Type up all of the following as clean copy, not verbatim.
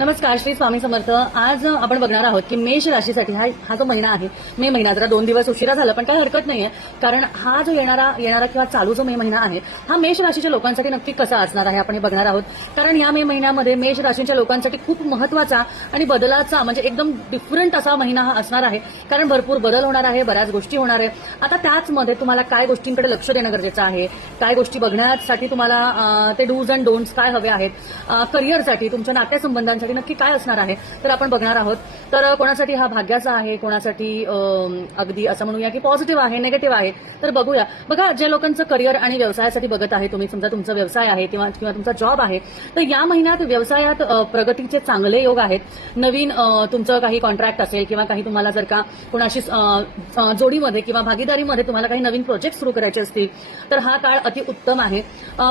नमस्कार, श्री स्वामी समर्थ. आज आपण बघणार आहोत की मेष राशीसाठी हा जो महिना आहे, मे महिना जरा 2 दिवस उशिरा झाला, पण काही हरकत नाहीये. कारण हा जो येणारा किंवा चालू जो मे महिना आहे, हा मेष राशीच्या लोकांसाठी नक्की कसा असणार आहे आपण हे बघणार आहोत. कारण या मे महिन्यामध्ये मेष राशीच्या लोकांसाठी खूप महत्वाचा आणि बदलाचा म्हणजे एकदम डिफरंट असा महिना हा असणार आहे. कारण भरपूर बदल होणार आहे, बऱ्याच गोष्टी होणार आहे. आता त्याचमध्ये तुम्हाला काय गोष्टींकडे लक्ष देणं गरजेचं आहे, काय गोष्टी बघण्यासाठी तुम्हाला ते डूज अँड डोंट्स काय हवे आहेत, करिअरसाठी, तुमच्या नातेसंबंधांसाठी नक्की काय असणार आहे तर आपण बघणार आहोत. तर कोणासाठी हा भाग्याचा आहे, कोणासाठी अगदी असं म्हणूया की पॉझिटिव्ह आहे, निगेटिव्ह आहे. तर बघूया. बघा, ज्या लोकांचं करिअर आणि व्यवसायासाठी बघत आहे तुम्ही, समजा तुमचा व्यवसाय आहे किंवा तुमचा जॉब आहे, तर या महिन्यात व्यवसायात प्रगतीचे चांगले योग आहेत. नवीन तुमचं काही कॉन्ट्रॅक्ट असेल किंवा काही तुम्हाला जर का कोणाशी जोडीमध्ये किंवा भागीदारीमध्ये तुम्हाला काही नवीन प्रोजेक्ट सुरू करायचे असतील तर हा काळ अतिउत्तम आहे.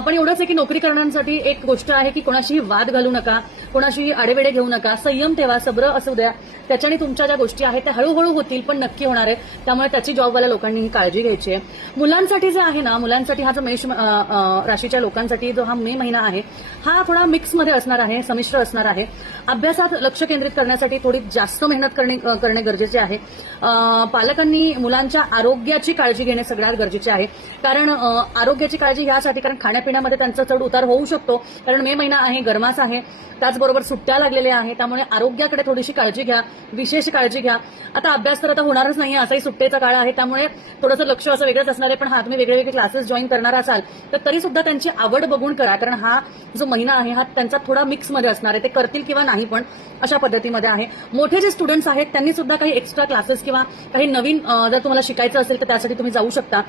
पण एवढंच आहे की नोकरी करण्यासाठी एक गोष्ट आहे की कोणाशीही वाद घालू नका, कोणाशी आडेवेडे घेऊ नका, संयम ठेवा, सब्र असू द्या. त्याच्याने तुमच्या ज्या गोष्टी आहेत त्या हळूहळू होतील पण नक्की होणार आहे. त्यामुळे त्याची जॉबवाल्या लोकांनी काळजी घ्यायची आहे. मुलांसाठी जे आहे ना, मुलांसाठी हा जो मेष राशीच्या लोकांसाठी जो हा मे महिना आहे, हा थोडा मिक्समध्ये असणार आहे, संमिश्र असणार आहे. अभ्यासात लक्ष केंद्रित करण्यासाठी थोडी जास्त मेहनत करणे गरजेचे आहे. पालकांनी मुलांच्या आरोग्याची काळजी घेणे सगळ्यात गरजेचे आहे. कारण आरोग्याची काळजी यासाठी, कारण खाण्यापिण्यामध्ये त्यांचा चढ उतार होऊ शकतो. कारण मे महिना आहे, गरमास आहे, त्याचबरोबर सुट्ट्या लागलेल्या आहे. त्यामुळे आरोग्याकडे थोडीशी काळजी घ्या, विशेष काळजी घ्या. आता अभ्यास तर आता होणारच नाही, असाही सुट्टीचा काळ आहे, त्यामुळे थोडंसं लक्ष असं वेगळंच असणार आहे. पण तुम्ही वेगवेगळे क्लासेस जॉईन करणार असाल तर तरी सुद्धा त्यांची आवड बघून करा. कारण हा जो महिना आहे हा त्यांचा थोडा मिक्समध्ये असणार आहे. ते करतील किंवा नाही पण अशा पद्धतीमध्ये आहे. मोठे जे स्टुडंट्स आहेत त्यांनी सुद्धा काही एक्स्ट्रा क्लासेस किंवा काही नवीन जर तुम्हाला शिकायचं असेल तर त्यासाठी तुम्ही जाऊ शकता.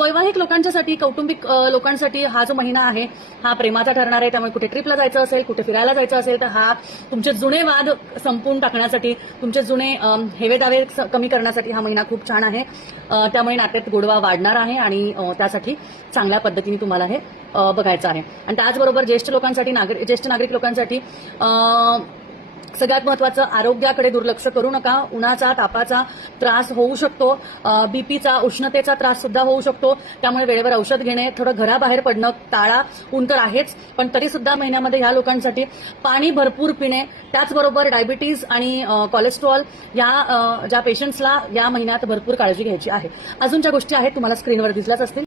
वैवाहिक लोकांच्यासाठी, कौटुंबिक लोकांसाठी हा जो महिना आहे हा प्रेमाचा ठरणार आहे. त्यामुळे कुठे ट्रिपला जायचं असेल, कुठे फिरायला जायचं असेल तर हा तुमचे जुने वाद संपून टाकण्यासाठी, तुमचे जुने हेवेदावे कमी करण्यासाठी हा महिना खूप छान आहे. त्यामुळे नात्यात गोडवा वाढणार आहे आणि त्यासाठी चांगल्या पद्धतीने तुम्हाला हे बघायचं आहे. आणि त्याचबरोबर ज्येष्ठ नागरिक लोकांसाठी सगळ्यात महत्वाचं, आरोग्याकडे दुर्लक्ष करू नका. उन्हाचा, तापाचा त्रास होऊ शकतो, बीपीचा, उष्णतेचा त्रास सुद्धा होऊ शकतो. त्यामुळे वेळेवर औषध घेणे, थोडं घराबाहेर पडणं टाळा. ऊन तर आहेच, पण तरी सुद्धा महिन्यामध्ये ह्या लोकांसाठी पाणी भरपूर पिणे, त्याचबरोबर डायबिटीज आणि कोलेस्ट्रॉल या ज्या पेशंट्सला या महिन्यात भरपूर काळजी घ्यायची आहे. अजून ज्या गोष्टी आहेत तुम्हाला स्क्रीनवर दिसल्याच असतील.